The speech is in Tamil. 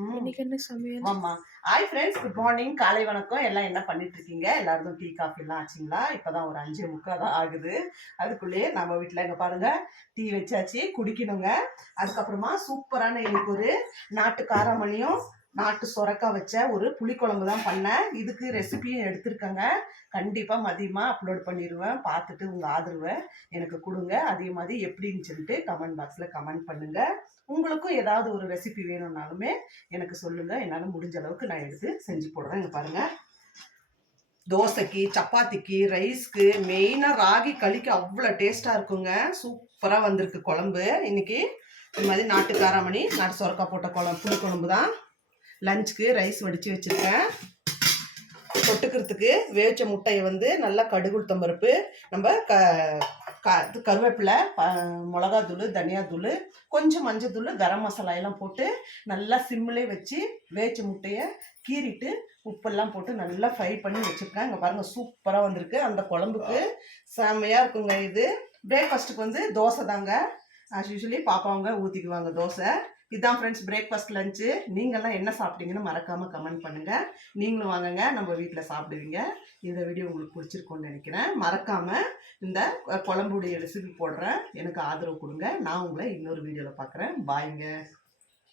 இன்னைக்கு என்ன சமையல்? ஆமா. ஹாய் ஃப்ரெண்ட்ஸ், குட் மார்னிங், காலை வணக்கம். எல்லாம் என்ன பண்ணிட்டு இருக்கீங்க? எல்லாருக்கும் டீ காஃபி எல்லாம் ஆச்சுங்களா? இப்பதான் ஒரு 5:45 தான் ஆகுது. அதுக்குள்ளேயே நம்ம வீட்டுல இங்க பாருங்க, டீ வச்சாச்சு, குடிக்கணுங்க. அதுக்கப்புறமா சூப்பரான இன்னைக்கு ஒரு நாட்டு காராமணியும் நாட்டு சொரக்காய் வச்ச ஒரு புளிக்குழம்பு தான் பண்ணேன். இதுக்கு ரெசிபியும் எடுத்திருக்கேங்க. கண்டிப்பா மதியமா அப்லோட் பண்ணிடுவேன். பார்த்துட்டு உங்க ஆதரவை எனக்கு கொடுங்க. அதே மாதிரி எப்படின்னு சொல்லிட்டு கமெண்ட் பாக்ஸ்ல கமெண்ட் பண்ணுங்க. உங்களுக்கும் ஏதாவது ஒரு ரெசிபி வேணும்னாலுமே எனக்கு சொல்லுங்க. என்னால் முடிஞ்ச அளவுக்கு நான் எடுத்து செஞ்சு போடுறேன். இங்க பாருங்க, தோசைக்கு, சப்பாத்திக்கு, ரைஸ்க்கு, மெயினாக ராகி களிக்கு அவ்வளோ டேஸ்ட்டாக இருக்குங்க. சூப்பராக வந்திருக்கு குழம்பு இன்னைக்கு. இது மாதிரி நாட்டு காராமணி நாட்டு சொரக்காய் போட்ட குழம்பு, புளி குழம்பு தான். லஞ்சுக்கு ரைஸ் வடித்து வச்சுருக்கேன். தொட்டுக்கிறதுக்கு வேவிச்ச முட்டையை வந்து நல்லா கடுகு உளுத்தம் பருப்பு, நம்ம கருவேப்பிலை, மிளகாத்தூள், தனியாத்தூள், கொஞ்சம் மஞ்சத்தூள், கரம் மசாலா எல்லாம் போட்டு நல்லா சிம்மிலே வச்சு வேவிச்ச முட்டையை கீறிட்டு உப்பெல்லாம் போட்டு நல்லா ஃப்ரை பண்ணி வச்சுருக்கேன். இங்கே பாருங்கள், சூப்பராக வந்திருக்கு. அந்த குழம்புக்கு செம்மையாக இருக்குங்க. இது பிரேக்ஃபாஸ்ட்டுக்கு வந்து தோசை தாங்க. ஆஸ் யூஸ்வலி பாப்பாவங்க ஊற்றிக்குவாங்க தோசை. இதுதான் ஃப்ரெண்ட்ஸ் பிரேக்ஃபாஸ்ட் லஞ்சு. நீங்கள்லாம் என்ன சாப்பிட்டீங்கன்னு மறக்காமல் கமெண்ட் பண்ணுங்கள். நீங்களும் வாங்குங்க, நம்ம வீட்டில் சாப்பிடுவீங்க. இந்த வீடியோ உங்களுக்கு பிடிச்சிருக்கும்னு நினைக்கிறேன். மறக்காமல் இந்த குழம்புடைய ரெசிபி போடுறேன், எனக்கு ஆதரவு கொடுங்க. நான் உங்களை இன்னொரு வீடியோவில் பார்க்குறேன். பாய்ங்க.